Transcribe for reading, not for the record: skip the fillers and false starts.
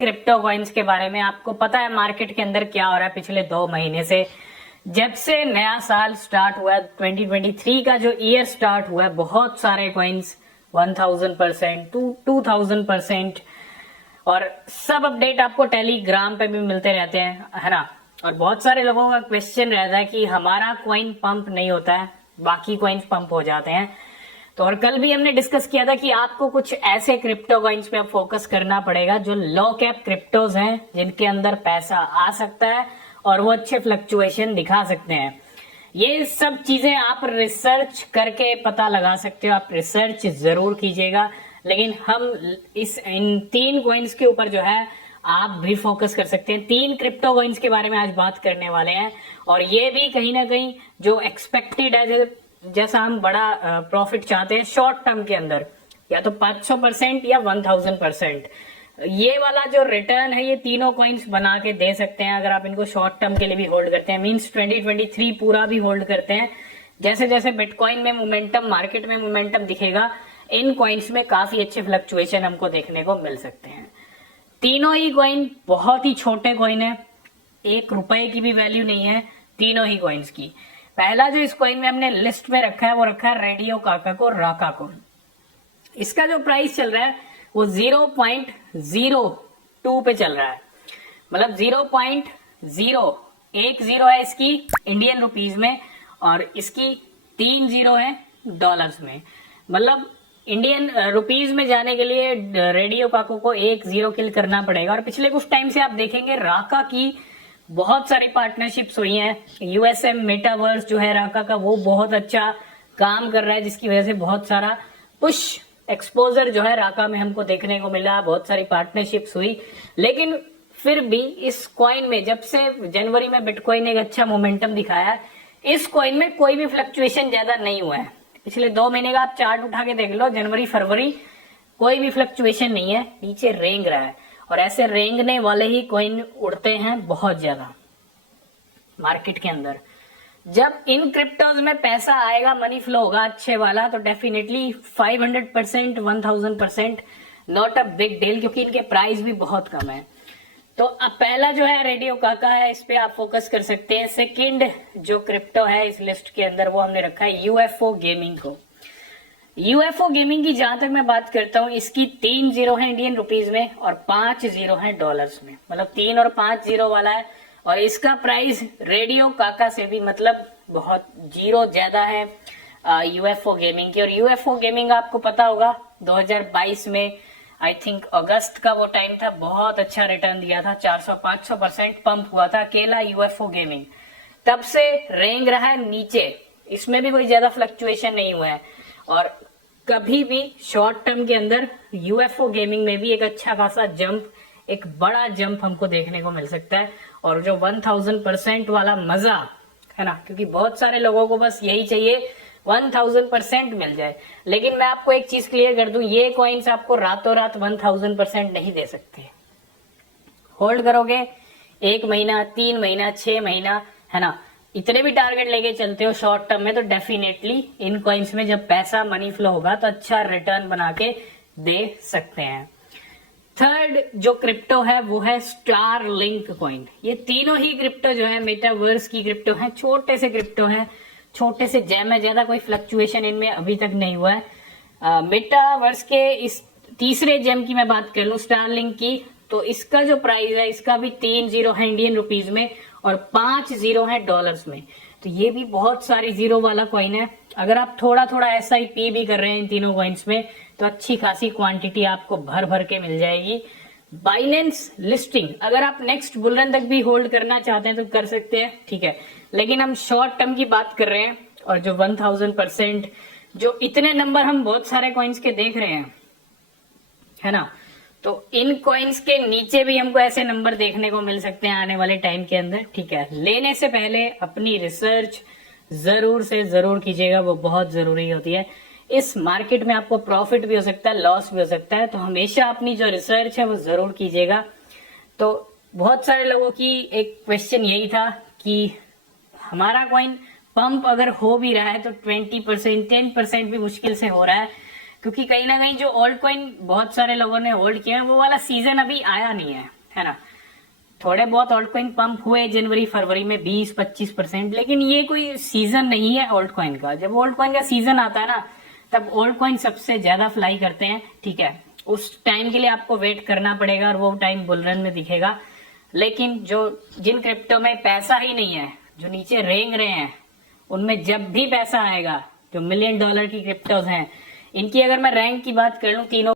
Crypto coins के बारे में। आपको पता है मार्केट के अंदर क्या हो रहा है पिछले 2 महीने से, जब से नया साल स्टार्ट हुआ है 2023 का जो ईयर स्टार्ट हुआ है, बहुत सारे कॉइन्स 1000%, 2000% और सब अपडेट आपको टेलीग्राम पे भी मिलते रहते हैं, है ना। और बहुत सारे लोगों का क्वेश्चन रहता है कि हमारा कॉइन पंप नहीं होता है, बाकी कॉइन्स पंप हो जाते हैं। तो और कल भी हमने डिस्कस किया था कि आपको कुछ ऐसे क्रिप्टो कॉइन्स पे फोकस करना पड़ेगा जो लो कैप क्रिप्टोज हैं, जिनके अंदर पैसा आ सकता है और वो अच्छे फ्लक्चुएशन दिखा सकते हैं। ये सब चीजें आप रिसर्च करके पता लगा सकते हो, आप रिसर्च जरूर कीजिएगा। लेकिन हम इन 3 कॉइन्स के ऊपर जो है आप भी फोकस कर सकते हैं। 3 क्रिप्टो कॉइन्स के बारे में आज बात करने वाले हैं और ये भी कहीं ना कहीं जो एक्सपेक्टेड है, जैसा हम बड़ा प्रॉफिट चाहते हैं शॉर्ट टर्म के अंदर, या तो 500% या 1000%, ये वाला जो रिटर्न है ये तीनों कॉइन्स बना के दे सकते हैं अगर आप इनको शॉर्ट टर्म के लिए भी होल्ड करते हैं। मींस 2023 पूरा भी होल्ड करते हैं। जैसे जैसे बिटकॉइन में मोमेंटम, मार्केट में मोमेंटम दिखेगा, इन कॉइन्स में काफी अच्छे फ्लक्चुएशन हमको देखने को मिल सकते हैं। तीनों ही कॉइन बहुत ही छोटे कॉइन है, 1 रुपए की भी वैल्यू नहीं है तीनों ही कॉइन्स की। पहला जो इस कॉइन में हमने लिस्ट में रखा है वो रखा है रेडियो काका को, राका को। इसका जो प्राइस चल रहा है वो 0.02 पे चल रहा है, मतलब 0.010 है इसकी इंडियन रुपीज में और इसकी 3 जीरो है डॉलर्स में। मतलब इंडियन रुपीज में जाने के लिए रेडियो काको को 1 0 किल करना पड़ेगा। और पिछले कुछ टाइम से आप देखेंगे राका की बहुत सारी पार्टनरशिप्स हुई हैं। यूएसएम मेटावर्स जो है राका का, वो बहुत अच्छा काम कर रहा है, जिसकी वजह से बहुत सारा पुश एक्सपोजर जो है राका में हमको देखने को मिला, बहुत सारी पार्टनरशिप्स हुई। लेकिन फिर भी इस कॉइन में जब से जनवरी में बिटकॉइन एक अच्छा मोमेंटम दिखाया है, इस कॉइन में कोई भी फ्लक्चुएशन ज्यादा नहीं हुआ है। पिछले 2 महीने का आप चार्ट उठा के देख लो, जनवरी फरवरी कोई भी फ्लक्चुएशन नहीं है, नीचे रेंग रहा है। और ऐसे रेंगने वाले ही कॉइन उड़ते हैं बहुत ज्यादा मार्केट के अंदर। जब इन क्रिप्टोज में पैसा आएगा, मनी फ्लो होगा अच्छे वाला, तो definitely 500%, 1000% not a big deal, क्योंकि इनके प्राइस भी बहुत कम है। तो अब पहला जो है रेडियो काका है, इस पे आप फोकस कर सकते हैं। सेकंड जो क्रिप्टो है इस लिस्ट के अंदर वो हमने रखा है यूएफओ गेमिंग को। यूएफओ गेमिंग की जहां तक मैं बात करता हूं, इसकी 3 जीरो है इंडियन रुपीज में और 5 जीरो है डॉलर्स में, मतलब 3 और 5 जीरो वाला है। और इसका प्राइस रेडियो काका से भी मतलब बहुत जीरो ज्यादा है यूएफओ गेमिंग की। और यूएफओ गेमिंग आपको पता होगा 2022 में आई थिंक अगस्त का वो टाइम था, बहुत अच्छा रिटर्न दिया था, 400-500% पंप हुआ था अकेला यूएफओ गेमिंग। तब से रेंग रहा है नीचे, इसमें भी कोई ज्यादा फ्लक्चुएशन नहीं हुआ है। और कभी भी शॉर्ट टर्म के अंदर यूएफओ गेमिंग में भी एक अच्छा खासा जंप, एक बड़ा जंप हमको देखने को मिल सकता है। और जो 1000% वाला मजा है ना, क्योंकि बहुत सारे लोगों को बस यही चाहिए 1000% मिल जाए। लेकिन मैं आपको एक चीज क्लियर कर दूं, ये कॉइन्स आपको रातों रात 1000% नहीं दे सकते। होल्ड करोगे 1 महीना, 3 महीना, 6 महीना, है ना, इतने भी टारगेट लेके चलते हो शॉर्ट टर्म में, तो डेफिनेटली इन कॉइन्स में जब पैसा मनी फ्लो होगा तो अच्छा रिटर्न बना के दे सकते हैं। थर्ड जो क्रिप्टो है वो है स्टारलिंक कॉइन। ये तीनों ही क्रिप्टो जो है मेटावर्स की क्रिप्टो है, छोटे से क्रिप्टो है, छोटे से जैम है, ज्यादा कोई फ्लक्चुएशन इनमें अभी तक नहीं हुआ है। मेटावर्स के इस तीसरे जेम की मैं बात कर लूं स्टारलिंक की, तो इसका जो प्राइस है इसका भी 3 जीरो है इंडियन रुपीज में और 5 जीरो है डॉलर्स में। तो ये भी बहुत सारी जीरो वाला कॉइन है। अगर आप थोड़ा थोड़ा SIP भी कर रहे हैं इन तीनों कॉइन्स में, तो अच्छी खासी क्वांटिटी आपको भर भर के मिल जाएगी। बाइनेंस लिस्टिंग अगर आप नेक्स्ट बुलरन तक भी होल्ड करना चाहते हैं तो कर सकते हैं, ठीक है। लेकिन हम शॉर्ट टर्म की बात कर रहे हैं और जो 1000%, जो इतने नंबर हम बहुत सारे कॉइन्स के देख रहे हैं, है ना, तो इन कॉइन्स के नीचे भी हमको ऐसे नंबर देखने को मिल सकते हैं आने वाले टाइम के अंदर, ठीक है। लेने से पहले अपनी रिसर्च जरूर से जरूर कीजिएगा, वो बहुत जरूरी होती है। इस मार्केट में आपको प्रॉफिट भी हो सकता है, लॉस भी हो सकता है, तो हमेशा अपनी जो रिसर्च है वो जरूर कीजिएगा। तो बहुत सारे लोगों की एक क्वेश्चन यही था कि हमारा कॉइन पंप अगर हो भी रहा है तो 20%, 10% भी मुश्किल से हो रहा है, क्योंकि कहीं ना कहीं जो ओल्ड कॉइन बहुत सारे लोगों ने होल्ड किया है वो वाला सीजन अभी आया नहीं है ना। थोड़े बहुत ओल्ड कॉइन पंप हुए जनवरी फरवरी में 20-25%, लेकिन ये कोई सीजन नहीं है ओल्ड कॉइन का। जब ओल्ड कॉइन का सीजन आता है ना तब ओल्ड कॉइन सबसे ज्यादा फ्लाई करते हैं, ठीक है। उस टाइम के लिए आपको वेट करना पड़ेगा और वो टाइम बुल रन में दिखेगा। लेकिन जो जिन क्रिप्टो में पैसा ही नहीं है, जो नीचे रेंग रहे हैं, उनमें जब भी पैसा आएगा, जो $1 मिलियन की क्रिप्टोज हैं, इनकी अगर मैं रैंक की बात कर लूं तीनों